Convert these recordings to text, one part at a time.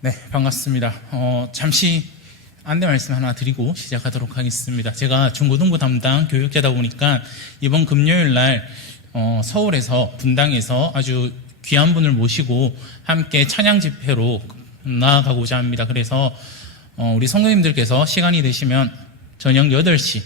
네, 반갑습니다. 잠시 안내 말씀 하나 드리고 시작하도록 하겠습니다. 제가 중고등부 담당 교육자다 보니까 이번 금요일 날 서울에서 분당에서 아주 귀한 분을 모시고 함께 찬양 집회로 나아가고자 합니다. 그래서 우리 성도님들께서 시간이 되시면 저녁 8시,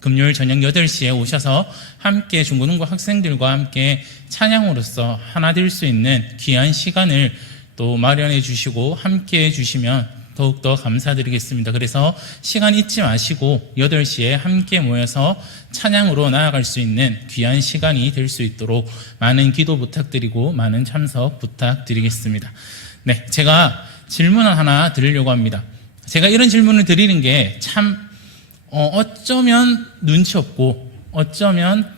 금요일 저녁 8시에 오셔서 함께 중고등부 학생들과 함께 찬양으로서 하나 될 수 있는 귀한 시간을 또 마련해 주시고 함께 해 주시면 더욱더 감사드리겠습니다. 그래서 시간 잊지 마시고 8시에 함께 모여서 찬양으로 나아갈 수 있는 귀한 시간이 될 수 있도록 많은 기도 부탁드리고 많은 참석 부탁드리겠습니다. 네, 제가 질문을 하나 드리려고 합니다. 제가 이런 질문을 드리는 게 참 어쩌면 눈치 없고 어쩌면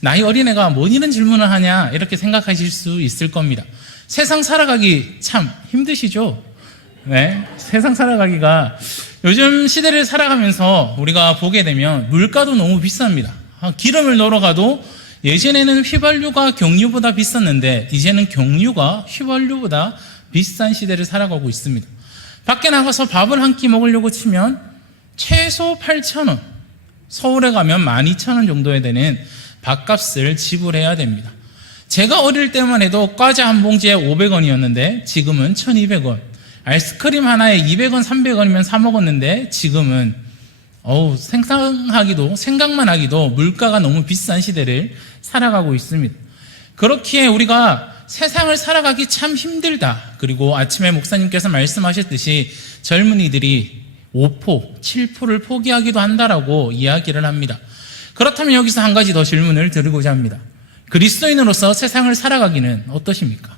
나이 어린애가 뭔 이런 질문을 하냐 이렇게 생각하실 수 있을 겁니다. 세상 살아가기 참 힘드시죠? 네, 세상 살아가기가 요즘 시대를 살아가면서 우리가 보게 되면 물가도 너무 비쌉니다. 기름을 넣으러 가도 예전에는 휘발유가 경유보다 비쌌는데 이제는 경유가 휘발유보다 비싼 시대를 살아가고 있습니다. 밖에 나가서 밥을 한 끼 먹으려고 치면 최소 8,000원, 서울에 가면 12,000원 정도에 되는 밥값을 지불해야 됩니다. 제가 어릴 때만 해도 과자 한 봉지에 500원이었는데 지금은 1,200원, 아이스크림 하나에 200원, 300원이면 사 먹었는데 지금은 생각만 하기도 물가가 너무 비싼 시대를 살아가고 있습니다. 그렇기에 우리가 세상을 살아가기 참 힘들다. 그리고 아침에 목사님께서 말씀하셨듯이 젊은이들이 5%, 7%를 포기하기도 한다라고 이야기를 합니다. 그렇다면 여기서 한 가지 더 질문을 드리고자 합니다. 그리스도인으로서 세상을 살아가기는 어떠십니까?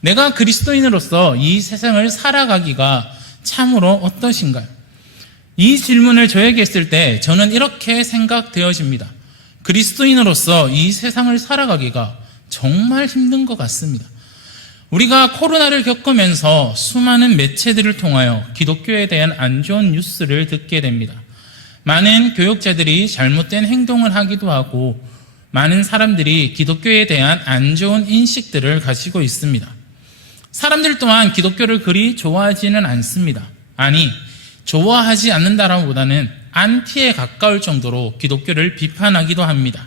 내가 그리스도인으로서 이 세상을 살아가기가 참으로 어떠신가요? 이 질문을 저에게 했을 때 저는 이렇게 생각되어집니다. 그리스도인으로서 이 세상을 살아가기가 정말 힘든 것 같습니다. 우리가 코로나를 겪으면서 수많은 매체들을 통하여 기독교에 대한 안 좋은 뉴스를 듣게 됩니다. 많은 교역자들이 잘못된 행동을 하기도 하고 많은 사람들이 기독교에 대한 안 좋은 인식들을 가지고 있습니다. 사람들 또한 기독교를 그리 좋아하지는 않습니다. 아니, 좋아하지 않는다라기보다는 안티에 가까울 정도로 기독교를 비판하기도 합니다.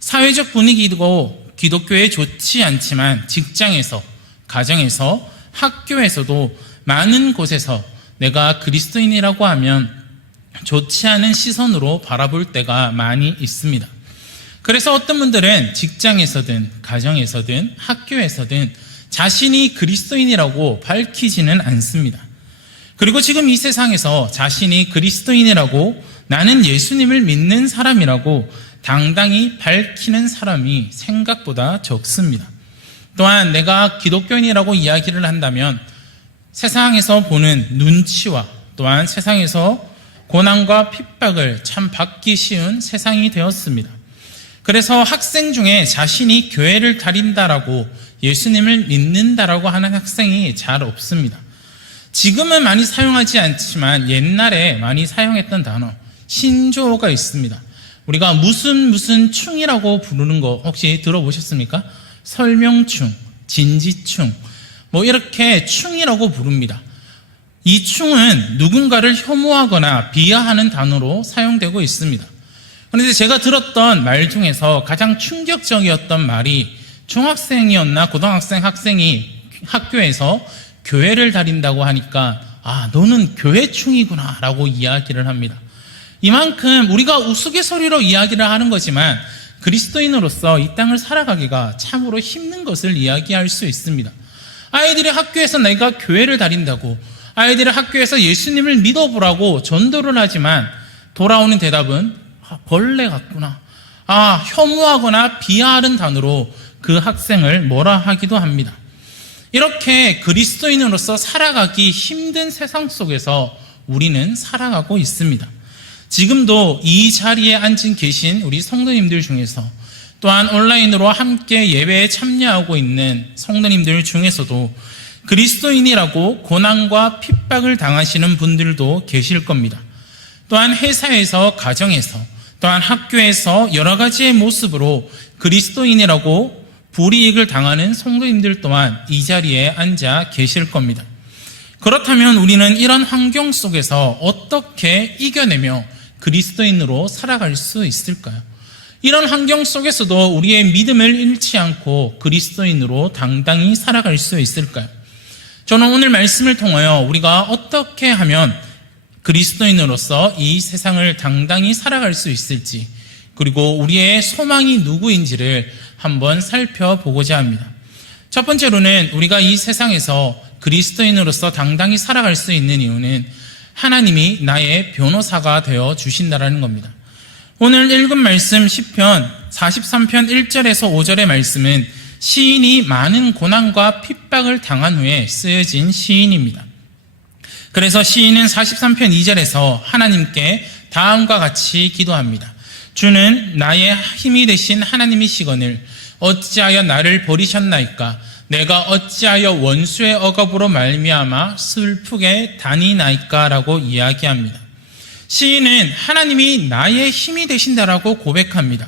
사회적 분위기도 기독교에 좋지 않지만 직장에서, 가정에서, 학교에서도 많은 곳에서 내가 그리스도인이라고 하면 좋지 않은 시선으로 바라볼 때가 많이 있습니다. 그래서 어떤 분들은 직장에서든 가정에서든 학교에서든 자신이 그리스도인이라고 밝히지는 않습니다. 그리고 지금 이 세상에서 자신이 그리스도인이라고 나는 예수님을 믿는 사람이라고 당당히 밝히는 사람이 생각보다 적습니다. 또한 내가 기독교인이라고 이야기를 한다면 세상에서 보는 눈치와 또한 세상에서 고난과 핍박을 참 받기 쉬운 세상이 되었습니다. 그래서 학생 중에 자신이 교회를 다닌다라고 예수님을 믿는다라고 하는 학생이 잘 없습니다. 지금은 많이 사용하지 않지만 옛날에 많이 사용했던 단어 신조어가 있습니다. 우리가 무슨 충이라고 부르는 거 혹시 들어보셨습니까? 설명충, 진지충, 이렇게 충이라고 부릅니다. 이 충은 누군가를 혐오하거나 비하하는 단어로 사용되고 있습니다. 그런데 제가 들었던 말 중에서 가장 충격적이었던 말이 중학생이었나 고등학생 학생이 학교에서 교회를 다닌다고 하니까 너는 교회충이구나 라고 이야기를 합니다. 이만큼 우리가 우스갯소리로 이야기를 하는 거지만 그리스도인으로서 이 땅을 살아가기가 참으로 힘든 것을 이야기할 수 있습니다. 아이들이 학교에서 내가 교회를 다닌다고 아이들이 학교에서 예수님을 믿어보라고 전도를 하지만 돌아오는 대답은 벌레 같구나. 혐오하거나 비하하는 단어로 그 학생을 뭐라 하기도 합니다. 이렇게 그리스도인으로서 살아가기 힘든 세상 속에서 우리는 살아가고 있습니다. 지금도 이 자리에 앉은 계신 우리 성도님들 중에서 또한 온라인으로 함께 예배에 참여하고 있는 성도님들 중에서도 그리스도인이라고 고난과 핍박을 당하시는 분들도 계실 겁니다. 또한 회사에서, 가정에서, 또한 학교에서 여러 가지의 모습으로 그리스도인이라고 불이익을 당하는 성도님들 또한 이 자리에 앉아 계실 겁니다. 그렇다면 우리는 이런 환경 속에서 어떻게 이겨내며 그리스도인으로 살아갈 수 있을까요? 이런 환경 속에서도 우리의 믿음을 잃지 않고 그리스도인으로 당당히 살아갈 수 있을까요? 저는 오늘 말씀을 통하여 우리가 어떻게 하면 그리스도인으로서 이 세상을 당당히 살아갈 수 있을지, 그리고 우리의 소망이 누구인지를 한번 살펴보고자 합니다. 첫 번째로는 우리가 이 세상에서 그리스도인으로서 당당히 살아갈 수 있는 이유는 하나님이 나의 변호사가 되어 주신다라는 겁니다. 오늘 읽은 말씀 시편 43편 1절에서 5절의 말씀은 시인이 많은 고난과 핍박을 당한 후에 쓰여진 시인입니다. 그래서 시인은 43편 2절에서 하나님께 다음과 같이 기도합니다. 주는 나의 힘이 되신 하나님이시거늘 어찌하여 나를 버리셨나이까? 내가 어찌하여 원수의 억압으로 말미암아 슬프게 다니나이까? 라고 이야기합니다. 시인은 하나님이 나의 힘이 되신다라고 고백합니다.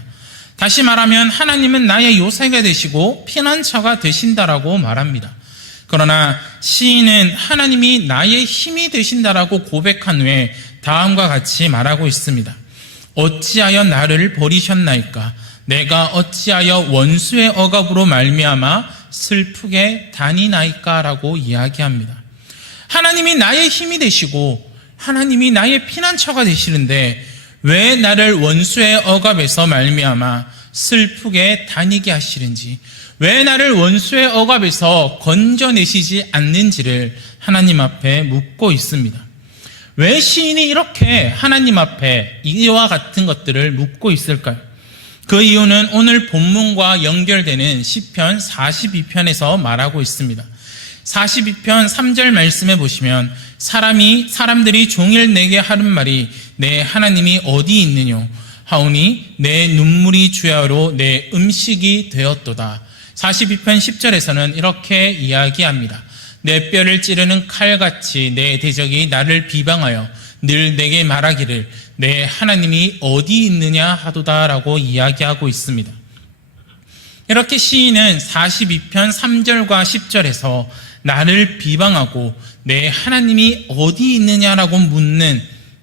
다시 말하면 하나님은 나의 요새가 되시고 피난처가 되신다라고 말합니다. 그러나 시인은 하나님이 나의 힘이 되신다라고 고백한 후에 다음과 같이 말하고 있습니다. 어찌하여 나를 버리셨나이까? 내가 어찌하여 원수의 억압으로 말미암아 슬프게 다니나이까? 라고 이야기합니다. 하나님이 나의 힘이 되시고 하나님이 나의 피난처가 되시는데 왜 나를 원수의 억압에서 말미암아 슬프게 다니게 하시는지, 왜 나를 원수의 억압에서 건져내시지 않는지를 하나님 앞에 묻고 있습니다. 왜 시인이 이렇게 하나님 앞에 이와 같은 것들을 묻고 있을까요? 그 이유는 오늘 본문과 연결되는 시편 42편에서 말하고 있습니다. 42편 3절 말씀에 보시면 사람들이 종일 내게 하는 말이 내 하나님이 어디 있느뇨 하오니 내 눈물이 주야로 내 음식이 되었도다. 42편 10절에서는 이렇게 이야기합니다. 내 뼈를 찌르는 칼같이 내 대적이 나를 비방하여 늘 내게 말하기를 내 하나님이 어디 있느냐 하도다라고 이야기하고 있습니다. 이렇게 시인은 42편 3절과 10절에서 나를 비방하고 내 하나님이 어디 있느냐라고 묻는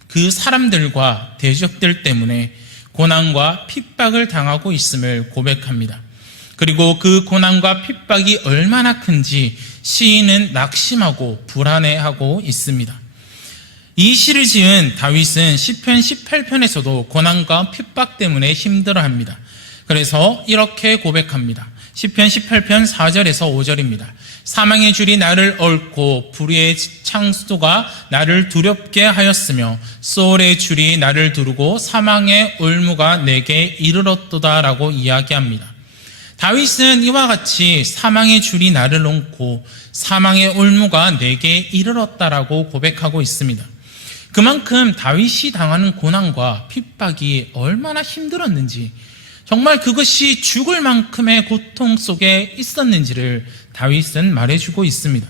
그 사람들과 대적들 때문에 고난과 핍박을 당하고 있음을 고백합니다. 그리고 그 고난과 핍박이 얼마나 큰지 시인은 낙심하고 불안해하고 있습니다. 이 시를 지은 다윗은 시편 18편에서도 고난과 핍박 때문에 힘들어합니다. 그래서 이렇게 고백합니다. 시편 18편 4절에서 5절입니다. 사망의 줄이 나를 얽고 불의의 창수도가 나를 두렵게 하였으며 소울의 줄이 나를 두르고 사망의 올무가 내게 이르렀도다 라고 이야기합니다. 다윗은 이와 같이 사망의 줄이 나를 얹고 사망의 올무가 내게 이르렀다라고 고백하고 있습니다. 그만큼 다윗이 당하는 고난과 핍박이 얼마나 힘들었는지, 정말 그것이 죽을 만큼의 고통 속에 있었는지를 다윗은 말해주고 있습니다.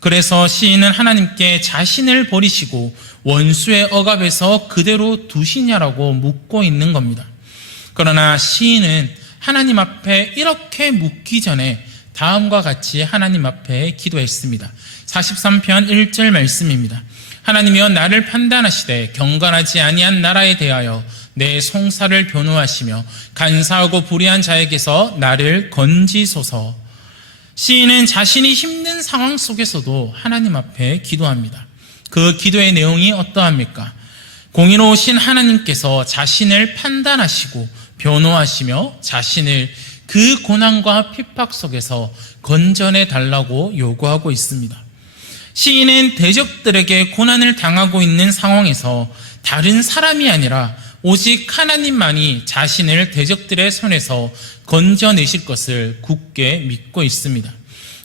그래서 시인은 하나님께 자신을 버리시고 원수의 억압에서 그대로 두시냐라고 묻고 있는 겁니다. 그러나 시인은 하나님 앞에 이렇게 묻기 전에 다음과 같이 하나님 앞에 기도했습니다. 43편 1절 말씀입니다. 하나님이여 나를 판단하시되 경건하지 아니한 나라에 대하여 내 송사를 변호하시며 간사하고 불의한 자에게서 나를 건지소서. 시인은 자신이 힘든 상황 속에서도 하나님 앞에 기도합니다. 그 기도의 내용이 어떠합니까? 공의로우신 하나님께서 자신을 판단하시고 변호하시며 자신을 그 고난과 핍박 속에서 건져내 달라고 요구하고 있습니다. 시인은 대적들에게 고난을 당하고 있는 상황에서 다른 사람이 아니라 오직 하나님만이 자신을 대적들의 손에서 건져내실 것을 굳게 믿고 있습니다.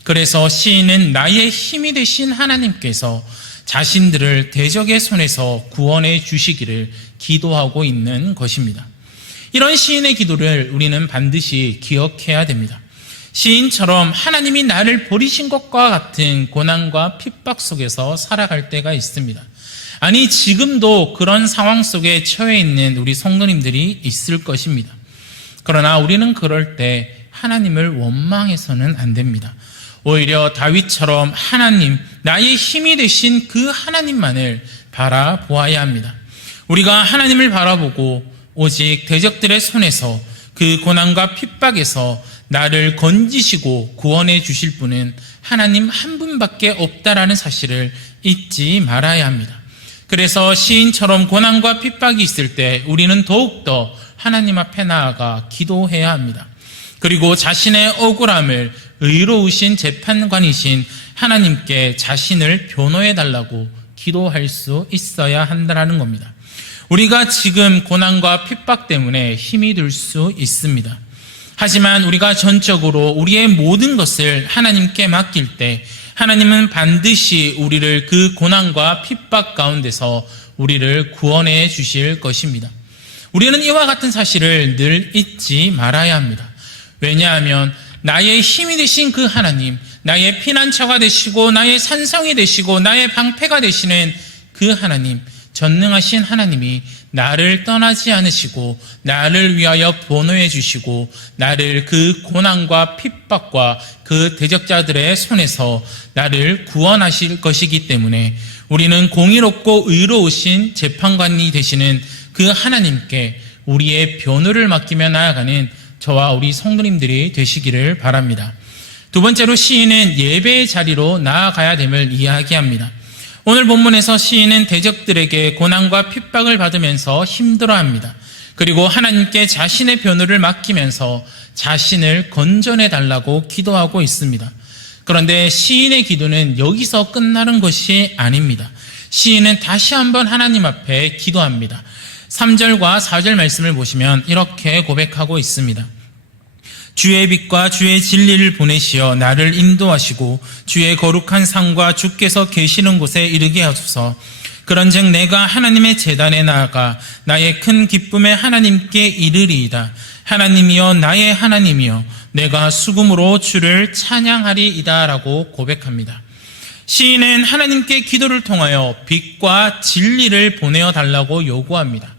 그래서 시인은 나의 힘이 되신 하나님께서 자신들을 대적의 손에서 구원해 주시기를 기도하고 있는 것입니다. 이런 시인의 기도를 우리는 반드시 기억해야 됩니다. 시인처럼 하나님이 나를 버리신 것과 같은 고난과 핍박 속에서 살아갈 때가 있습니다. 아니, 지금도 그런 상황 속에 처해 있는 우리 성도님들이 있을 것입니다. 그러나 우리는 그럴 때 하나님을 원망해서는 안 됩니다. 오히려 다윗처럼 하나님, 나의 힘이 되신 그 하나님만을 바라보아야 합니다. 우리가 하나님을 바라보고 오직 대적들의 손에서 그 고난과 핍박에서 나를 건지시고 구원해 주실 분은 하나님 한 분밖에 없다라는 사실을 잊지 말아야 합니다. 그래서 시인처럼 고난과 핍박이 있을 때 우리는 더욱더 하나님 앞에 나아가 기도해야 합니다. 그리고 자신의 억울함을 의로우신 재판관이신 하나님께 자신을 변호해 달라고 기도할 수 있어야 한다는 겁니다. 우리가 지금 고난과 핍박 때문에 힘이 들 수 있습니다. 하지만 우리가 전적으로 우리의 모든 것을 하나님께 맡길 때 하나님은 반드시 우리를 그 고난과 핍박 가운데서 우리를 구원해 주실 것입니다. 우리는 이와 같은 사실을 늘 잊지 말아야 합니다. 왜냐하면 나의 힘이 되신 그 하나님, 나의 피난처가 되시고 나의 산성이 되시고 나의 방패가 되시는 그 하나님, 전능하신 하나님이 나를 떠나지 않으시고 나를 위하여 변호해 주시고 나를 그 고난과 핍박과 그 대적자들의 손에서 나를 구원하실 것이기 때문에 우리는 공의롭고 의로우신 재판관이 되시는 그 하나님께 우리의 변호를 맡기며 나아가는 저와 우리 성도님들이 되시기를 바랍니다. 두 번째로 시인은 예배의 자리로 나아가야 됨을 이야기합니다. 오늘 본문에서 시인은 대적들에게 고난과 핍박을 받으면서 힘들어합니다. 그리고 하나님께 자신의 변호를 맡기면서 자신을 건져내 달라고 기도하고 있습니다. 그런데 시인의 기도는 여기서 끝나는 것이 아닙니다. 시인은 다시 한번 하나님 앞에 기도합니다. 3절과 4절 말씀을 보시면 이렇게 고백하고 있습니다. 주의 빛과 주의 진리를 보내시어 나를 인도하시고 주의 거룩한 상과 주께서 계시는 곳에 이르게 하소서. 그런즉 내가 하나님의 제단에 나아가 나의 큰 기쁨의 하나님께 이르리이다. 하나님이여 나의 하나님이여 내가 수금으로 주를 찬양하리이다 라고 고백합니다. 시인은 하나님께 기도를 통하여 빛과 진리를 보내어 달라고 요구합니다.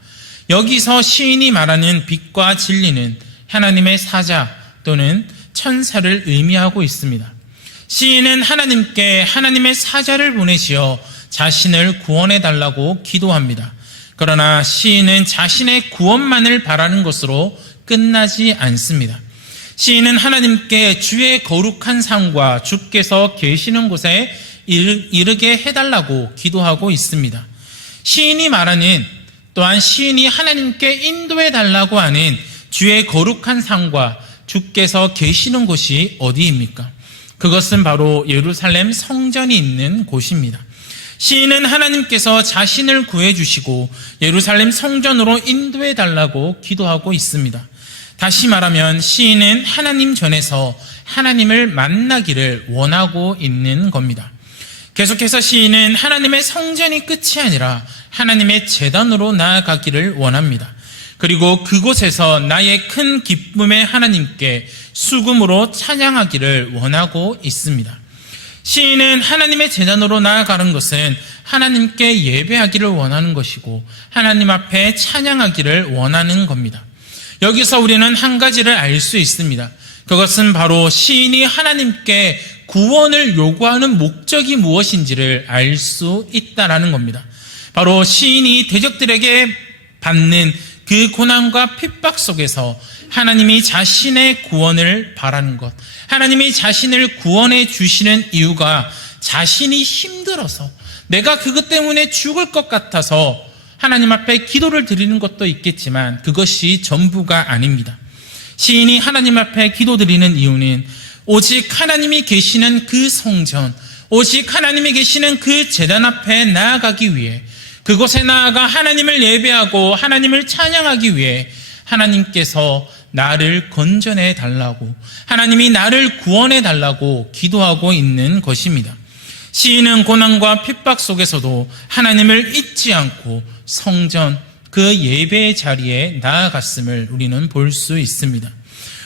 여기서 시인이 말하는 빛과 진리는 하나님의 사자 또는 천사를 의미하고 있습니다. 시인은 하나님께 하나님의 사자를 보내시어 자신을 구원해 달라고 기도합니다. 그러나 시인은 자신의 구원만을 바라는 것으로 끝나지 않습니다. 시인은 하나님께 주의 거룩한 상과 주께서 계시는 곳에 이르게 해달라고 기도하고 있습니다. 시인이 말하는 또한 시인이 하나님께 인도해 달라고 하는 주의 거룩한 상과 주께서 계시는 곳이 어디입니까? 그것은 바로 예루살렘 성전이 있는 곳입니다. 시인은 하나님께서 자신을 구해주시고 예루살렘 성전으로 인도해 달라고 기도하고 있습니다. 다시 말하면 시인은 하나님 전에서 하나님을 만나기를 원하고 있는 겁니다. 계속해서 시인은 하나님의 성전이 끝이 아니라 하나님의 제단으로 나아가기를 원합니다. 그리고 그곳에서 나의 큰 기쁨의 하나님께 수금으로 찬양하기를 원하고 있습니다. 시인은 하나님의 제단으로 나아가는 것은 하나님께 예배하기를 원하는 것이고 하나님 앞에 찬양하기를 원하는 겁니다. 여기서 우리는 한 가지를 알 수 있습니다. 그것은 바로 시인이 하나님께 구원을 요구하는 목적이 무엇인지를 알 수 있다라는 겁니다. 바로 시인이 대적들에게 받는 그 고난과 핍박 속에서 하나님이 자신의 구원을 바라는 것, 하나님이 자신을 구원해 주시는 이유가 자신이 힘들어서 내가 그것 때문에 죽을 것 같아서 하나님 앞에 기도를 드리는 것도 있겠지만 그것이 전부가 아닙니다. 시인이 하나님 앞에 기도드리는 이유는 오직 하나님이 계시는 그 성전, 오직 하나님이 계시는 그 제단 앞에 나아가기 위해, 그곳에 나아가 하나님을 예배하고 하나님을 찬양하기 위해 하나님께서 나를 건져내 달라고, 하나님이 나를 구원해 달라고 기도하고 있는 것입니다. 시인은 고난과 핍박 속에서도 하나님을 잊지 않고 성전, 그 예배의 자리에 나아갔음을 우리는 볼 수 있습니다.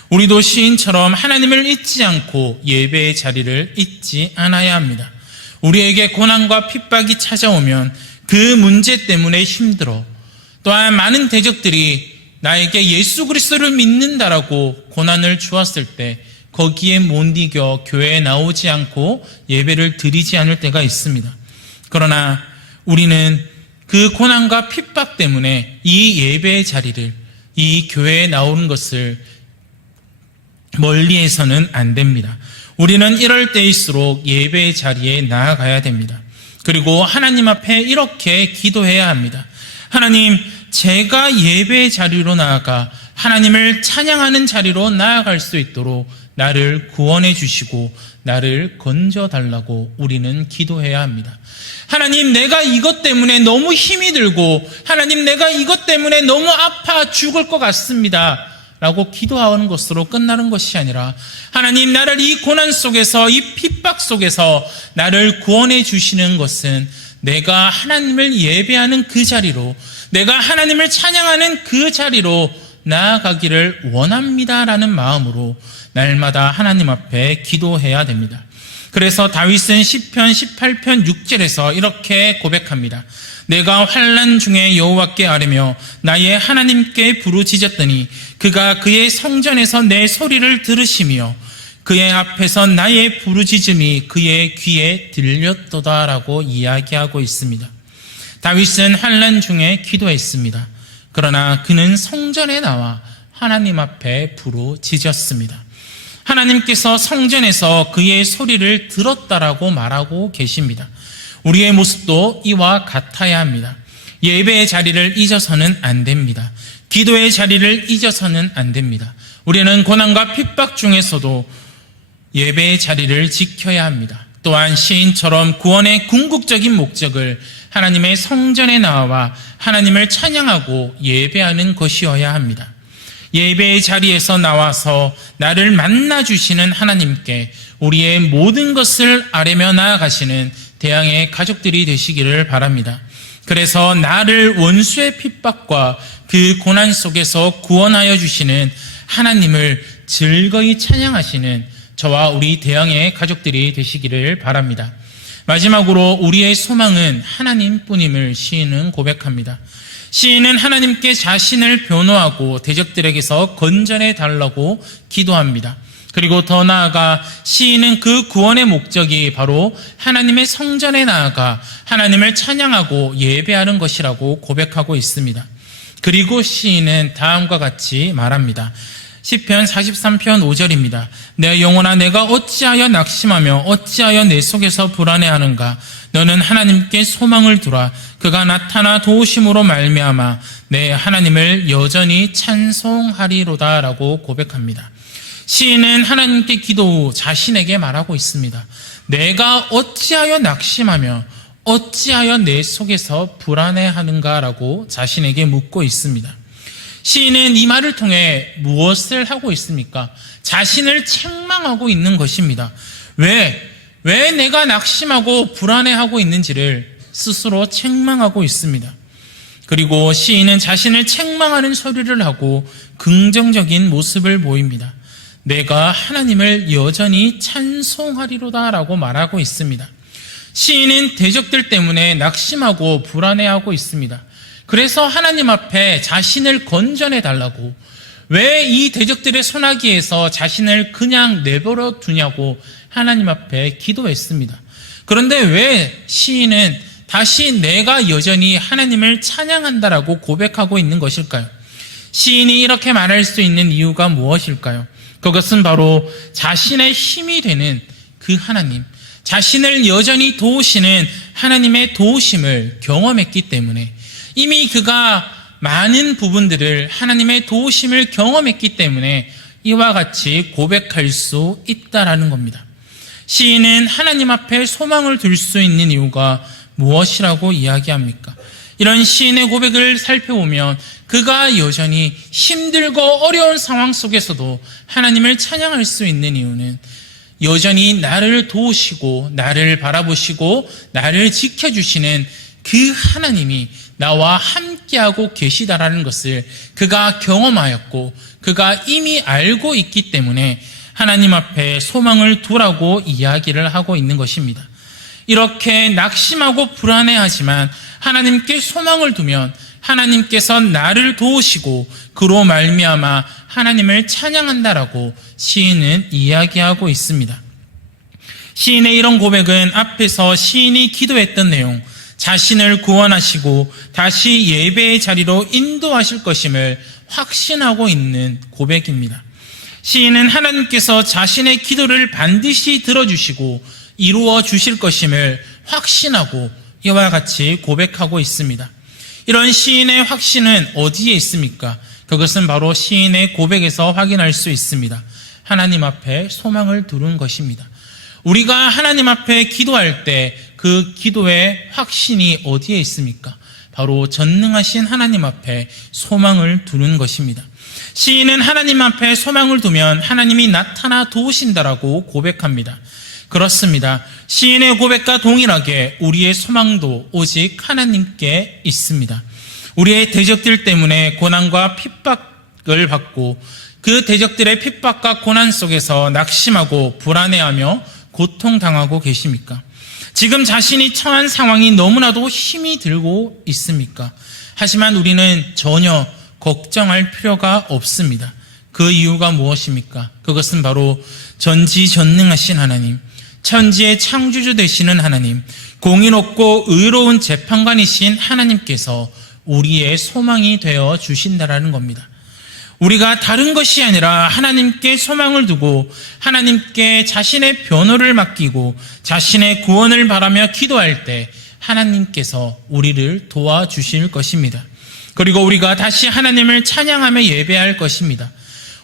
우리도 시인처럼 하나님을 잊지 않고 예배의 자리를 잊지 않아야 합니다. 우리에게 고난과 핍박이 찾아오면 그 문제 때문에 힘들어, 또한 많은 대적들이 나에게 예수 그리스도를 믿는다라고 고난을 주었을 때 거기에 못 이겨 교회에 나오지 않고 예배를 드리지 않을 때가 있습니다. 그러나 우리는 그 고난과 핍박 때문에 이 예배의 자리를, 이 교회에 나오는 것을 멀리해서는 안 됩니다. 우리는 이럴 때일수록 예배의 자리에 나아가야 됩니다. 그리고 하나님 앞에 이렇게 기도해야 합니다. 하나님, 제가 예배의 자리로 나아가 하나님을 찬양하는 자리로 나아갈 수 있도록 나를 구원해 주시고 나를 건져 달라고 우리는 기도해야 합니다. 하나님, 내가 이것 때문에 너무 힘이 들고, 하나님, 내가 이것 때문에 너무 아파 죽을 것 같습니다 라고 기도하는 것으로 끝나는 것이 아니라, 하나님, 나를 이 고난 속에서, 이 핍박 속에서 나를 구원해 주시는 것은 내가 하나님을 예배하는 그 자리로, 내가 하나님을 찬양하는 그 자리로 나아가기를 원합니다라는 마음으로 날마다 하나님 앞에 기도해야 됩니다. 그래서 다윗은 시편 18편 6절에서 이렇게 고백합니다. 내가 환난 중에 여호와께 아뢰며 나의 하나님께 부르짖었더니 그가 그의 성전에서 내 소리를 들으시며 그의 앞에서 나의 부르짖음이 그의 귀에 들렸도다라고 이야기하고 있습니다. 다윗은 환난 중에 기도했습니다. 그러나 그는 성전에 나와 하나님 앞에 부르짖었습니다. 하나님께서 성전에서 그의 소리를 들었다라고 말하고 계십니다. 우리의 모습도 이와 같아야 합니다. 예배의 자리를 잊어서는 안 됩니다. 기도의 자리를 잊어서는 안 됩니다. 우리는 고난과 핍박 중에서도 예배의 자리를 지켜야 합니다. 또한 시인처럼 구원의 궁극적인 목적을 하나님의 성전에 나와 하나님을 찬양하고 예배하는 것이어야 합니다. 예배의 자리에서 나와서 나를 만나주시는 하나님께 우리의 모든 것을 아뢰며 나아가시는 대양의 가족들이 되시기를 바랍니다. 그래서 나를 원수의 핍박과 그 고난 속에서 구원하여 주시는 하나님을 즐거이 찬양하시는 저와 우리 대양의 가족들이 되시기를 바랍니다. 마지막으로 우리의 소망은 하나님뿐임을 시인은 고백합니다. 시인은 하나님께 자신을 변호하고 대적들에게서 건져내 달라고 기도합니다. 그리고 더 나아가 시인은 그 구원의 목적이 바로 하나님의 성전에 나아가 하나님을 찬양하고 예배하는 것이라고 고백하고 있습니다. 그리고 시인은 다음과 같이 말합니다. 시편 43편 5절입니다. 내 영혼아, 내가 어찌하여 낙심하며 어찌하여 내 속에서 불안해하는가? 너는 하나님께 소망을 두라. 그가 나타나 도우심으로 말미암아 내 하나님을 여전히 찬송하리로다 라고 고백합니다. 시인은 하나님께 기도 후 자신에게 말하고 있습니다. 내가 어찌하여 낙심하며 어찌하여 내 속에서 불안해하는가 라고 자신에게 묻고 있습니다. 시인은 이 말을 통해 무엇을 하고 있습니까? 자신을 책망하고 있는 것입니다. 왜 내가 낙심하고 불안해하고 있는지를 스스로 책망하고 있습니다. 그리고 시인은 자신을 책망하는 소리를 하고 긍정적인 모습을 보입니다. 내가 하나님을 여전히 찬송하리로다 라고 말하고 있습니다. 시인은 대적들 때문에 낙심하고 불안해하고 있습니다. 그래서 하나님 앞에 자신을 건져내 달라고, 왜 이 대적들의 손아귀에서 자신을 그냥 내버려 두냐고 하나님 앞에 기도했습니다. 그런데 왜 시인은 다시 내가 여전히 하나님을 찬양한다라고 고백하고 있는 것일까요? 시인이 이렇게 말할 수 있는 이유가 무엇일까요? 그것은 바로 자신의 힘이 되는 그 하나님, 자신을 여전히 도우시는 하나님의 도우심을 경험했기 때문에, 이미 그가 많은 부분들을 하나님의 도우심을 경험했기 때문에 이와 같이 고백할 수 있다라는 겁니다. 시인은 하나님 앞에 소망을 둘 수 있는 이유가 무엇이라고 이야기합니까? 이런 시인의 고백을 살펴보면 그가 여전히 힘들고 어려운 상황 속에서도 하나님을 찬양할 수 있는 이유는 여전히 나를 도우시고 나를 바라보시고 나를 지켜주시는 그 하나님이 나와 함께하고 계시다라는 것을 그가 경험하였고 그가 이미 알고 있기 때문에 하나님 앞에 소망을 두라고 이야기를 하고 있는 것입니다. 이렇게 낙심하고 불안해하지만 하나님께 소망을 두면 하나님께서 나를 도우시고 그로 말미암아 하나님을 찬양한다라고 시인은 이야기하고 있습니다. 시인의 이런 고백은 앞에서 시인이 기도했던 내용, 자신을 구원하시고 다시 예배의 자리로 인도하실 것임을 확신하고 있는 고백입니다. 시인은 하나님께서 자신의 기도를 반드시 들어주시고 이루어 주실 것임을 확신하고 이와 같이 고백하고 있습니다. 이런 시인의 확신은 어디에 있습니까? 그것은 바로 시인의 고백에서 확인할 수 있습니다. 하나님 앞에 소망을 두는 것입니다. 우리가 하나님 앞에 기도할 때 그 기도의 확신이 어디에 있습니까? 바로 전능하신 하나님 앞에 소망을 두는 것입니다. 시인은 하나님 앞에 소망을 두면 하나님이 나타나 도우신다라고 고백합니다. 그렇습니다. 시인의 고백과 동일하게 우리의 소망도 오직 하나님께 있습니다. 우리의 대적들 때문에 고난과 핍박을 받고 그 대적들의 핍박과 고난 속에서 낙심하고 불안해하며 고통당하고 계십니까? 지금 자신이 처한 상황이 너무나도 힘이 들고 있습니까? 하지만 우리는 전혀 걱정할 필요가 없습니다. 그 이유가 무엇입니까? 그것은 바로 전지전능하신 하나님, 천지의 창조주 되시는 하나님, 공의롭고 의로운 재판관이신 하나님께서 우리의 소망이 되어 주신다라는 겁니다. 우리가 다른 것이 아니라 하나님께 소망을 두고 하나님께 자신의 변호를 맡기고 자신의 구원을 바라며 기도할 때 하나님께서 우리를 도와주실 것입니다. 그리고 우리가 다시 하나님을 찬양하며 예배할 것입니다.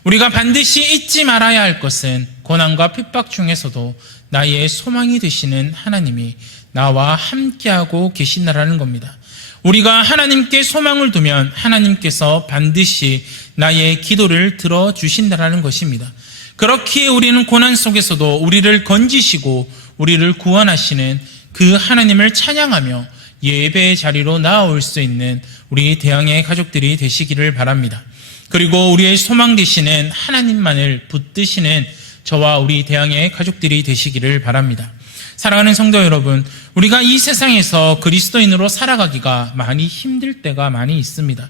우리가 반드시 잊지 말아야 할 것은 고난과 핍박 중에서도 나의 소망이 되시는 하나님이 나와 함께하고 계신다라는 겁니다. 우리가 하나님께 소망을 두면 하나님께서 반드시 나의 기도를 들어주신다라는 것입니다. 그렇기에 우리는 고난 속에서도 우리를 건지시고 우리를 구원하시는 그 하나님을 찬양하며 예배의 자리로 나아올 수 있는 우리 대항의 가족들이 되시기를 바랍니다. 그리고 우리의 소망 되시는 하나님만을 붙드시는 저와 우리 대항의 가족들이 되시기를 바랍니다. 사랑하는 성도 여러분, 우리가 이 세상에서 그리스도인으로 살아가기가 많이 힘들 때가 많이 있습니다.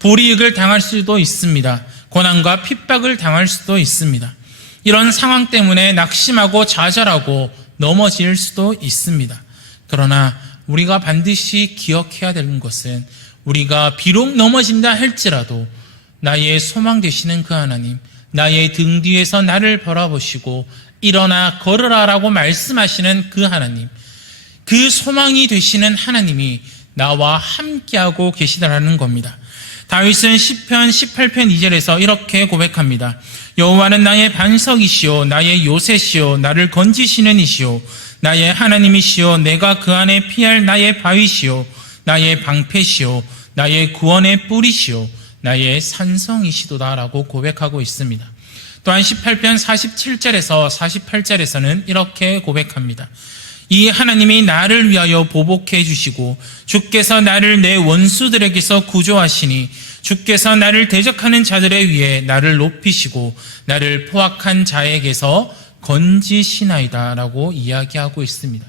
불이익을 당할 수도 있습니다. 고난과 핍박을 당할 수도 있습니다. 이런 상황 때문에 낙심하고 좌절하고 넘어질 수도 있습니다. 그러나 우리가 반드시 기억해야 되는 것은 우리가 비록 넘어진다 할지라도 나의 소망 되시는 그 하나님, 나의 등 뒤에서 나를 바라보시고 일어나 걸으라라고 말씀하시는 그 하나님, 그 소망이 되시는 하나님이 나와 함께하고 계시다라는 겁니다. 다윗은 시편 18편 2절에서 이렇게 고백합니다. 여호와는 나의 반석이시오, 나의 요새시오, 나를 건지시는 이시오, 나의 하나님이시오, 내가 그 안에 피할 나의 바위시오, 나의 방패시오, 나의 구원의 뿌리시오, 나의 산성이시도다라고 고백하고 있습니다. 또한 18편 47절에서 48절에서는 이렇게 고백합니다. 이 하나님이 나를 위하여 보복해 주시고 주께서 나를 내 원수들에게서 구조하시니 주께서 나를 대적하는 자들에 위해 나를 높이시고 나를 포악한 자에게서 건지시나이다 라고 이야기하고 있습니다.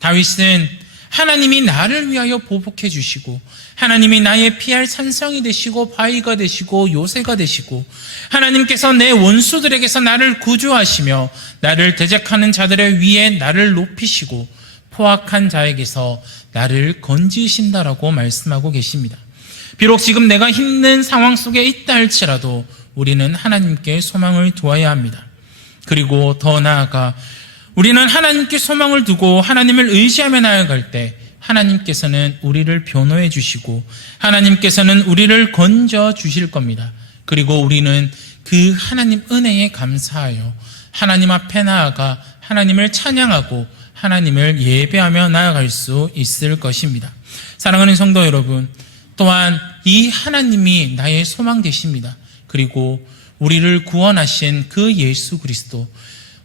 다윗은 하나님이 나를 위하여 보복해 주시고 하나님이 나의 피할 산성이 되시고 바위가 되시고 요새가 되시고 하나님께서 내 원수들에게서 나를 구조하시며 나를 대적하는 자들의 위에 나를 높이시고 포악한 자에게서 나를 건지신다라고 말씀하고 계십니다. 비록 지금 내가 힘든 상황 속에 있다 할지라도 우리는 하나님께 소망을 두어야 합니다. 그리고 더 나아가 우리는 하나님께 소망을 두고 하나님을 의지하며 나아갈 때 하나님께서는 우리를 변호해 주시고 하나님께서는 우리를 건져 주실 겁니다. 그리고 우리는 그 하나님 은혜에 감사하여 하나님 앞에 나아가 하나님을 찬양하고 하나님을 예배하며 나아갈 수 있을 것입니다. 사랑하는 성도 여러분, 또한 이 하나님이 나의 소망 되십니다. 그리고 우리를 구원하신 그 예수 그리스도,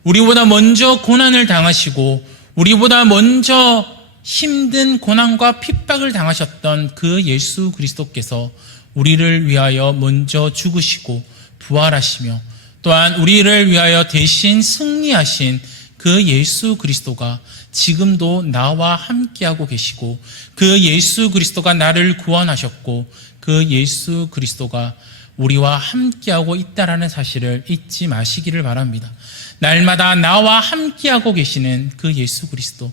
우리보다 먼저 고난을 당하시고 우리보다 먼저 힘든 고난과 핍박을 당하셨던 그 예수 그리스도께서 우리를 위하여 먼저 죽으시고 부활하시며 또한 우리를 위하여 대신 승리하신 그 예수 그리스도가 지금도 나와 함께하고 계시고 그 예수 그리스도가 나를 구원하셨고 그 예수 그리스도가 우리와 함께하고 있다라는 사실을 잊지 마시기를 바랍니다. 날마다 나와 함께하고 계시는 그 예수 그리스도,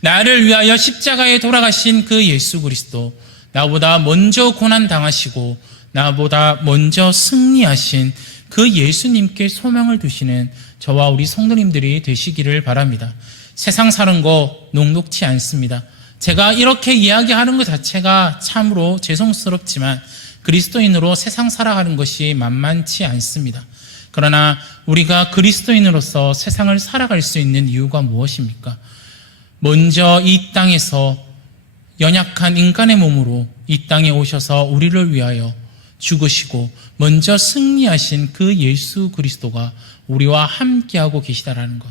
나를 위하여 십자가에 돌아가신 그 예수 그리스도, 나보다 먼저 고난 당하시고 나보다 먼저 승리하신 그 예수님께 소망을 두시는 저와 우리 성도님들이 되시기를 바랍니다. 세상 사는 거 녹록치 않습니다. 제가 이렇게 이야기하는 것 자체가 참으로 죄송스럽지만 그리스도인으로 세상 살아가는 것이 만만치 않습니다. 그러나 우리가 그리스도인으로서 세상을 살아갈 수 있는 이유가 무엇입니까? 먼저 이 땅에서 연약한 인간의 몸으로 이 땅에 오셔서 우리를 위하여 죽으시고 먼저 승리하신 그 예수 그리스도가 우리와 함께하고 계시다라는 것,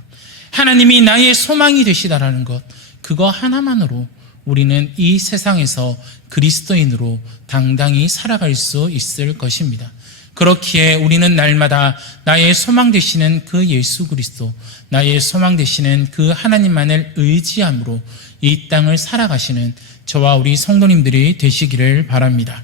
하나님이 나의 소망이 되시다라는 것, 그거 하나만으로 우리는 이 세상에서 그리스도인으로 당당히 살아갈 수 있을 것입니다. 그렇기에 우리는 날마다 나의 소망 되시는 그 예수 그리스도, 나의 소망 되시는 그 하나님만을 의지함으로 이 땅을 살아가시는 저와 우리 성도님들이 되시기를 바랍니다.